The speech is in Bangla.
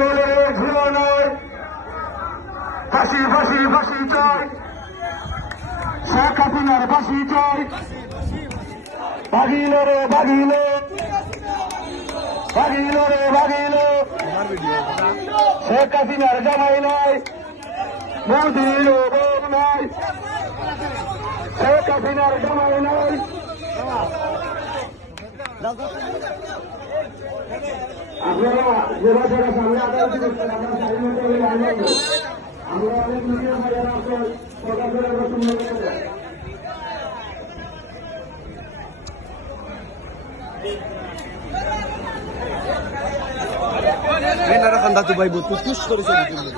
বলে ঘুরো নয়, ফাঁসি ফাঁসি ফাঁসি চাই, শেখ হাসিনার ফাঁসি চাই। ভাগিল রে ভাগিল, ভাগিল রে ভাগিল, শেখ হাসিনার জামাই নয়, মোদির বউ নয়, শেখ হাসিনার জামাই নয়। আপনারা যারা যারা সামনে আদালত করছেন, আমরা স্বাধীনতা হয়ে আনন্দ, আমরা অনেক মিডিয়া ভাইয়েরা আপনার প্রকাশের রসুন খান্দা তো ভাই বহুত পুষ করেছে আমি